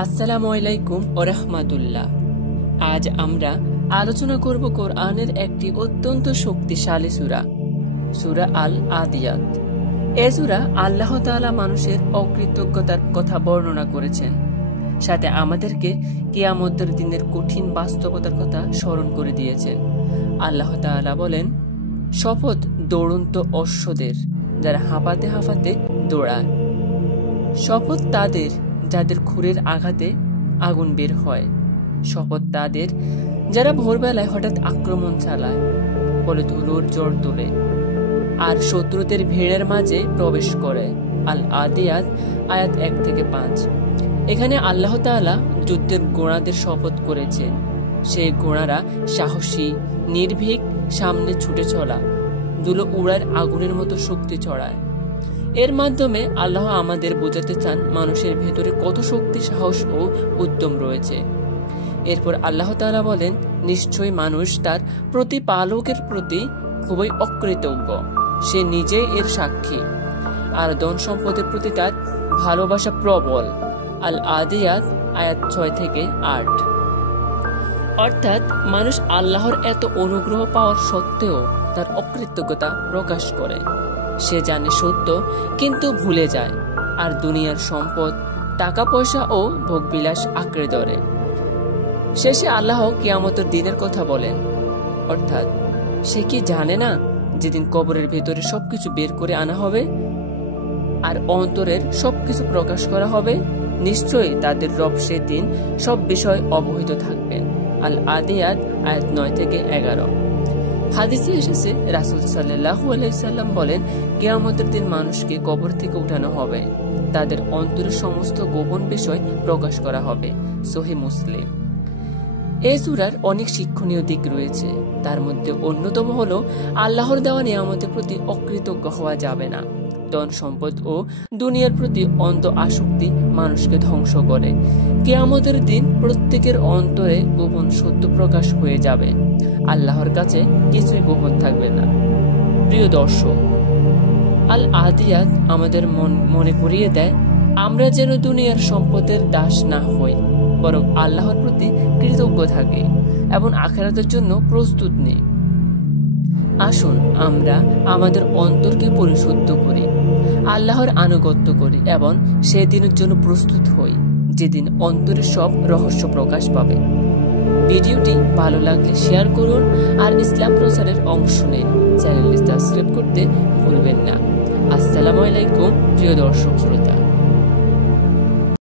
আসসালামু আলাইকুম ওয়া রাহমাতুল্লাহ। আজ আমরা আলোচনা করব কোরআনের একটি অত্যন্ত শক্তিশালী সূরা, সূরা আল আদিয়াত। এই সূরা আল্লাহ তাআলা মানুষের অকৃতজ্ঞতার কথা বর্ণনা করেছেন, সাথে আমাদেরকে কিয়ামতের দিনের কঠিন বাস্তবতার কথা স্মরণ করে দিয়েছেন। আল্লাহ তাআলা বলেন, শপথ দৌড়ন্ত অশ্বদের যারা হাঁপাতে হাঁপাতে দৌড়ায়, শপথ তাদের যাদের খুরের আঘাতে আগুন বের হয়, শপথ তাদের যারা ভোরবেলায় হঠাৎ আক্রমণ চালায়, বলে ধুলোর জ্বর তোলে আর শত্রুদের ভিড়ের মাঝে প্রবেশ করে। আল আদিয়াত আয়াত 1 থেকে 5। এখানে আল্লাহ তাআলা যুদ্ধের ঘোড়াদের শপথ করেছেন। সেই ঘোড়ারা সাহসী, নির্ভীক, সামনে ছুটে চলা, ধুলো উড়ার আগুনের মতো শক্তি ছড়ায়। এর মাধ্যমে আল্লাহ আমাদের বোঝাতে চান মানুষের ভেতরে কত শক্তি, সাহস ও উদ্যম রয়েছে। এরপর আল্লাহ তাআলা বলেন, নিশ্চয়ই মানুষ তার প্রতিপালকের প্রতি খুবই অকৃতজ্ঞ, সে নিজেই এর সাক্ষী, আর ধন সম্পদের প্রতি তার ভালোবাসা প্রবল। আল আদিয়াত আয়াত 6 থেকে 8। অর্থাৎ মানুষ আল্লাহর এত অনুগ্রহ পাওয়ার সত্ত্বেও তার অকৃতজ্ঞতা প্রকাশ করে। সে জানে সত্য কিন্তু ভুলে যায়, আর দুনিয়ার সম্পদ, টাকা পয়সা ও ভোগবিলাস আঁকড়ে ধরে। শেষে আল্লাহ কিয়ামতের দিনের কথা বলেন, অর্থাৎ সে কি জানে না যেদিন কবরের ভেতরে সবকিছু বের করে আনা হবে আর অন্তরের সবকিছু প্রকাশ করা হবে? নিশ্চয়ই তাদের রব সেদিন সব বিষয় অবহিত থাকবেন। আল আদিয়াত আয়াত 9 থেকে 11। হাদিসে এসেছে, রাসূল সাল্লাল্লাহু আলাইহি সাল্লাম বলেন, কিয়ামতের দিন মানুষকে কবর থেকে উঠানো হবে, তাদের অন্তরের সমস্ত গোপন বিষয় প্রকাশ করা হবে। সহিহ মুসলিম। এই সূরার অনেক শিক্ষণীয় দিক রয়েছে। তার মধ্যে অন্যতম হলো আল্লাহর দেওয়া নিয়ামতের প্রতি অকৃতজ্ঞ হওয়া যাবে না। ধন সম্পদ ও দুনিয়ার প্রতি অন্ধ আসক্তি মানুষকে ধ্বংস করে। কিয়ামতের দিন প্রত্যেকের অন্তরে গোপন সত্য প্রকাশ হয়ে যাবে। আল্লাহর কাছে কিছুই গোপন থাকবে না। প্রিয় দর্শক, আল আদিয়াত আমাদের মনে করিয়ে দেয়, আমরা যেন দুনিয়ার সম্পদের দাস না হই, বরং আল্লাহর প্রতি কৃতজ্ঞ থাকি এবং আখিরাতের জন্য প্রস্তুত নিই। আসুন আমরা আমাদের অন্তরকে পরিশুদ্ধ করি, আল্লাহর আনুগত্য করি এবং সেদিনের জন্য প্রস্তুত হই, যেদিন অন্তরের সব রহস্য প্রকাশ পাবে। ভিডিওটি ভালো লাগলে শেয়ার করুন আর ইসলাম প্রচারের অংশ নিন। চ্যানেলটি সাবস্ক্রাইব করতে ভুলবেন না। আসসালামু আলাইকুম প্রিয় দর্শক শ্রোতা।